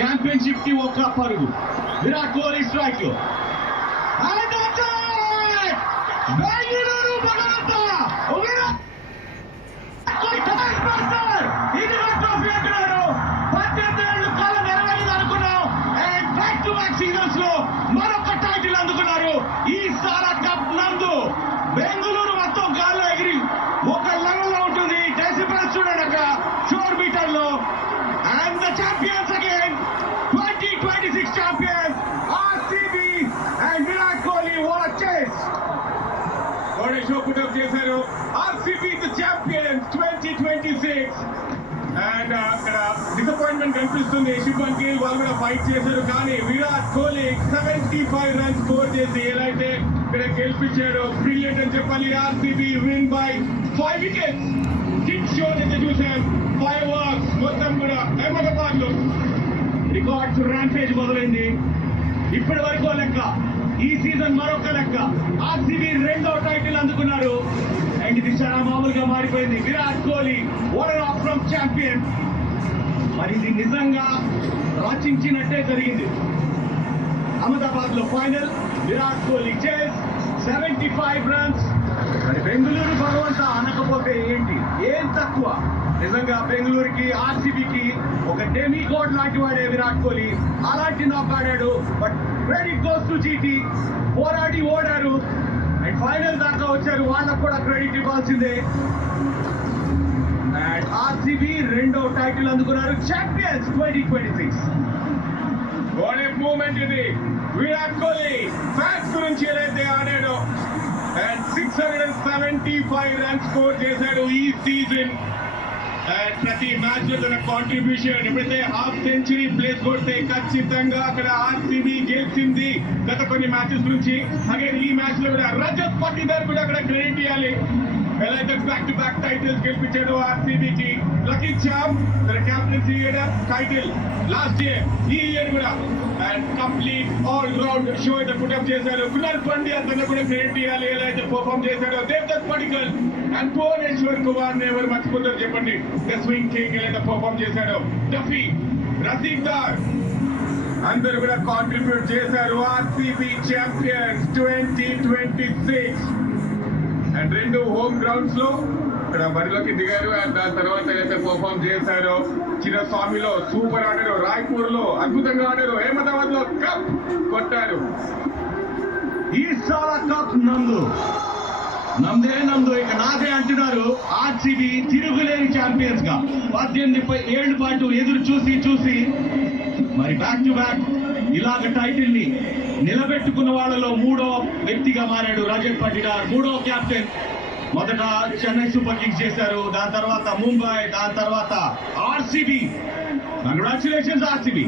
Championship కి ఒక్క పరుగు. విరాట్ కోహ్లీ స్ట్రైక్ లో బెంగళూరు భగవంత విరాట్ కోహ్లీ టాస్ మాస్టర్ ఇది ట్రోఫీ అంటున్నారు. 18 ఏళ్ల కాలం నెరవేరింది అనుకున్నాం. And back to back seasons లో మరొక టైటిల్ అందుకున్నారు. ఈ సారా కప్ నందు బెంగళూరు మొత్తం గాల్లో ఎగిరి ఒక లెవెల్ లో ఉంటుంది. డెసిబెల్స్ చూడండి అక్కడ షోర్ మీటర్ లో. And the champions again 2026 champions RCB and Virat Kohli what చేస్ షో పుటప్ చేశారు. RCB the champions 2026. అండ్ అక్కడ డిసప్పాయింట్మెంట్ కనిపిస్తుంది. శుభ్మన్ గిల్ వాళ్ళు కూడా ఫైట్ చేశారు, కానీ విరాట్ కోహ్లీ 75 రన్స్ స్కోర్ చేసి ఎలా అయితే ఇక్కడ గెలిపించాడు. బ్రిలియంట్ అని చెప్పాలి. RCB win by 5 wickets. Kick show అయితే చూసాం. 5 ఓవర్స్ మొత్తం కూడా అహ్మదాబాద్ లో రికార్డ్స్ ర్యాంపేజ్ మొదలైంది. ఇప్పటి వరకు లెక్క, ఈ సీజన్ మరొక లెక్క. ఆర్సీబీ 2వ టైటిల్ అందుకున్నారు. అండ్ ఇది చాలా మామూలుగా మారిపోయింది. Virat Kohli over of from champion. మరి ఇది నిజంగా రచించినట్టే జరిగింది. అహ్మదాబాద్ లో ఫైనల్ విరాట్ కోహ్లీ చేస్ 75 రన్స్. మరి బెంగళూరు భగవంత అనకపోతే ఏంటి, ఏం తక్కువ. నిజంగా బెంగళూరుకి ఆర్సీబీకి ఒక డెమీ గాడ్ లాంటి వాడే విరాట్ కోహ్లీ. అలాంటి నాక్ ఆడాడు. But credit goes to GT. పోరాడి ఓడారు అండ్ ఫైనల్ దాకా వచ్చారు. వాళ్ళకు కూడా క్రెడిట్ ఇవ్వాల్సిందే. అండ్ ఆర్సీబీ 2వ టైటిల్ అందుకున్నారు. ఛాంపియన్స్ 2026. వాట్ ఏ మూమెంట్ ఇది. విరాట్ కోహ్లీ ఫ్యాన్స్ గురించి ఏదైతే ఆడాడో అండ్ 675 రన్స్ స్కోర్ చేశాడు ఈ సీజన్. అండ్ ప్రతి మ్యాచ్ లో తన కాంట్రిబ్యూషన్. ఎప్పుడైతే హాఫ్ సెంచరీ ప్లేస్ కొడితే ఖచ్చితంగా అక్కడ ఆర్సీబీ గెలిచింది గత కొన్ని మ్యాచెస్ నుంచి. అలాగే ఈ మ్యాచ్ లో కూడా రజత్ పట్టిదార్ కూడా అక్కడ క్రెడిట్ ఇవ్వాలి. ఎలా అయితే బ్యాక్ టు బ్యాక్ టైటిల్స్ గెలిపించాడు ఆర్సీబీకి. లక్కీ చామ్ తన క్యాప్టెన్సీ టైటిల్ లాస్ట్ ఇయర్, ఈ ఇయర్ కూడా. And complete all round show అయితే పుటప్ చేశారు. కునాల్ పాండ్యా తన కూడా క్రెడిట్ ఇవ్వాలి. ఎలా అయితే పర్ఫార్మ్ చేశాడో. దేవదత్ పడికల్ అండ్ భువనేశ్వర్ కుమార్ ఎవరు మర్చిపోతారు చెప్పండి. ద స్వింగ్ కింగ్ ఎలా అయితే పర్ఫార్మ్ చేశాడో. డఫీ, రసీదార్ అందరూ కూడా కాంట్రిబ్యూట్ చేశారు. RCB champions 2026. And 2 home grounds లో ఇక్కడ బరిలోకి దిగారు. అండ్ దాని తర్వాత ఏదైతే పర్ఫార్మ్ చేశారో, చిన్నస్వామిలో సూపర్ ఆడారు, రాయ్పూర్ లో అద్భుతంగా ఆడారు, అహ్మదాబాద్ లో కప్ కొట్టారు. ఈ సారా కప్ నమ్దే ఇక నాదే అంటున్నారు. ఆర్సీబీ తిరుగులేని ఛాంపియన్స్ గా 18 ఏళ్ల పాటు ఎదురు చూసి మరి బ్యాక్ టు బ్యాక్ ఇలాగ టైటిల్ ని నిలబెట్టుకున్న వాళ్ళలో 3వ వ్యక్తిగా మారాడు రజత్ పటిదార్. 3వ కెప్టెన్. మొదట చెన్నై సూపర్ కింగ్స్ చేశారు, దాని తర్వాత ముంబై, దాని తర్వాత ఆర్సీబీ. Congratulations RCB.